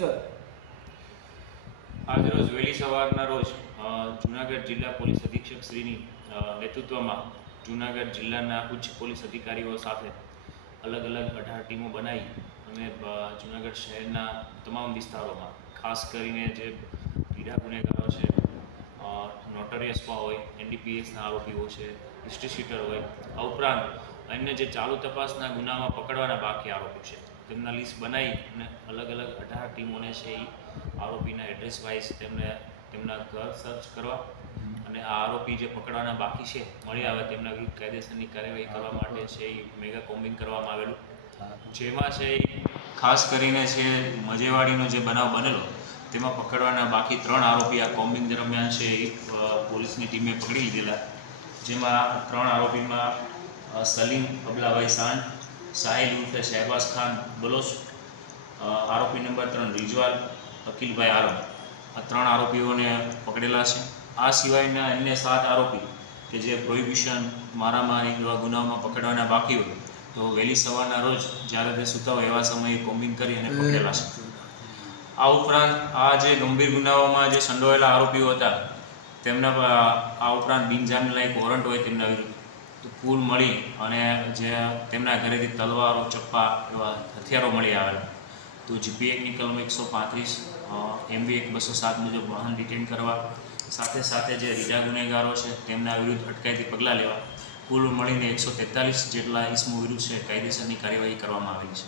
Sir. આજરોજ વહેલી સવારના રોજ જૂનાગઢ જિલ્લા પોલીસ અધિક્ષક શ્રીની નેતૃત્વમાં જૂનાગઢ જિલ્લાના ઉચ્ચ પોલીસ અધિકારીઓ સાથે અલગ અલગ 18 ટીમો બનાવી અને જૂનાગઢ શહેરના તમામ વિસ્તારોમાં ખાસ કરીને જે પીડા ગુનેગારો છે, નોટરિયસમાં હોય, NDPSના આરોપીઓ છે, હિસ્ટ્રી શીટર હોય, આ ઉપરાંત અન્ય જે ચાલુ તપાસના ગુનામાં પકડવાના બાકી આરોપી છે તેમના લિસ્ટ બનાવી અને અલગ અલગ 18 ટીમોને છે એ આરોપીના એડ્રેસ વાઇઝ તેમના ઘર સર્ચ કરવા અને આ આરોપી જે પકડવાના બાકી છે મળી આવે તેમના વિરુદ્ધ કાયદેસરની કાર્યવાહી કરવા માટે છે એ મેગા કોમ્બિંગ કરવામાં આવેલું, જેમાં છે ખાસ કરીને છે મજેવાડીનો જે બનાવ બનેલો તેમાં પકડવાના બાકી 3 આરોપી આ કોમ્બિંગ દરમિયાન છે એ પોલીસની ટીમે પકડી લીધેલા, જેમાં 3 આરોપીમાં સલીમ અબલાભાઈ સાંડ, સાહિલ ઉર્ફે શહેબાઝ ખાન બલોચ, આરોપી નંબર 3 રિજવાલ અકીલભાઈ આરમ, આ 3 આરોપીઓને પકડેલા છે. આ સિવાયના અન્ય 7 આરોપી કે જે પ્રોહિબિશન, મારામારી જેવા ગુનાઓમાં પકડવાના બાકી હોય તો વહેલી સવારના રોજ જ્યારે તે સૂતા હોય એવા સમયે કોમ્બિંગ કરી અને પકડેલા છે. આ ઉપરાંત આ જે ગંભીર ગુનાઓમાં જે સંડોવાયેલા આરોપીઓ હતા તેમના આ ઉપરાંત બિનજામીન લાયક વોરંટ હોય તેમના વિરુદ્ધ તો કુલ મળી અને જે તેમના ઘરેથી તલવારો, ચપ્પા એવા હથિયારો મળી આવેલા. તો GP એક્ટની કલમ 135, MB એક્ટ 207 મુજબ વાહન ડિટેન કરવા, સાથે સાથે જે રીડા ગુનેગારો છે તેમના વિરુદ્ધ અટકાયતી પગલાં લેવા, કુલ મળીને 143 જેટલા ઇસમો વિરુદ્ધ છે કાયદેસરની કાર્યવાહી કરવામાં આવેલી છે.